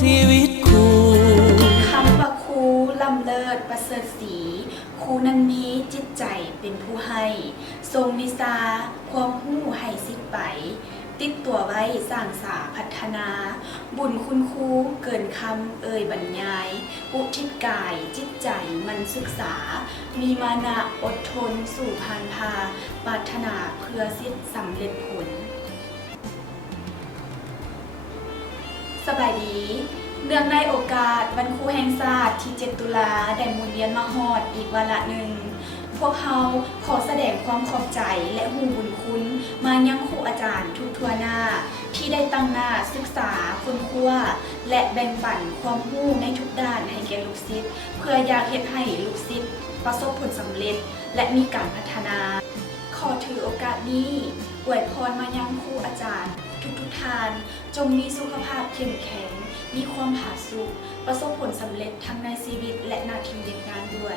ชีวิตครูคำว่าครูล้ำเลิศประเสริฐศรีครูนั้นมีจิตใจเป็นผู้ให้ทรงวิชาความรู้ให้สิทธิ์ไปติดตัวไว้สร้างสาพัฒนาบุญคุณครูเกินคำเอ่ยบรรยายอุทิศกายจิตใจมันศึกษามีมานะอดทนสู่ผ่านพาปรารถนาเพื่อสิทธิ์สำเร็จผลสบายดีเนื่องในโอกาสวันครูแห่งชาติที่7 ตุลาได้หมุนเวียนมาฮอดอีกวาระหนึ่งพวกเขาขอแสดงความขอบใจและหูบุญคุณมายังครูอาจารย์ทุกทั่วหน้าที่ได้ตั้งหน้าศึกษาค้นคว้าและแบ่งปันความรู้ในทุกด้านให้แก่ลูกศิษย์เพื่ออยากเฮ็ดให้ลูกศิษย์ประสบผลสำเร็จและมีการพัฒนาขอถือโอกาสนี้อวยพรมายังครูอาจารย์ทุกท่านจงมีสุขภาพเข้มแข็งมีความผาสุกประสบผลสำเร็จทั้งในชีวิตและหน้าที่เรียนงานด้วย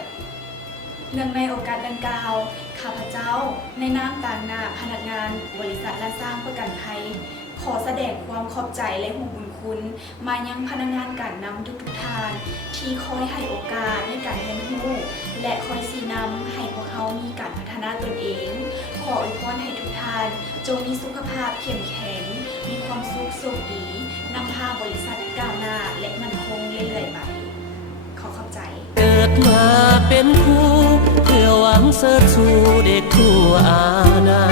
เนื่องในโอกาสดังกล่าวข้าพเจ้าในนามต่างหน้าพนักงานบริษัทและสร้างประกันภัยขอแสดงความขอบใจและหูบุญคุณมายังพนักงานการนำทุกท่านที่คอยให้โอกาสในการเรียนรู้และคอยชี้นำให้พวกเขามีการพัฒนาตนเองขออวยพรให้ทุกท่านจงมีสุขภาพเข้มแข็งมีความสุขโชคดีนำพาบริษัทก้าวหน้าและมั่นคงเรื่อยๆไปขอขอบใจเกิดมาเป็นครูเพื่อหวังเสริฐสู่เด็กทั่วอาณา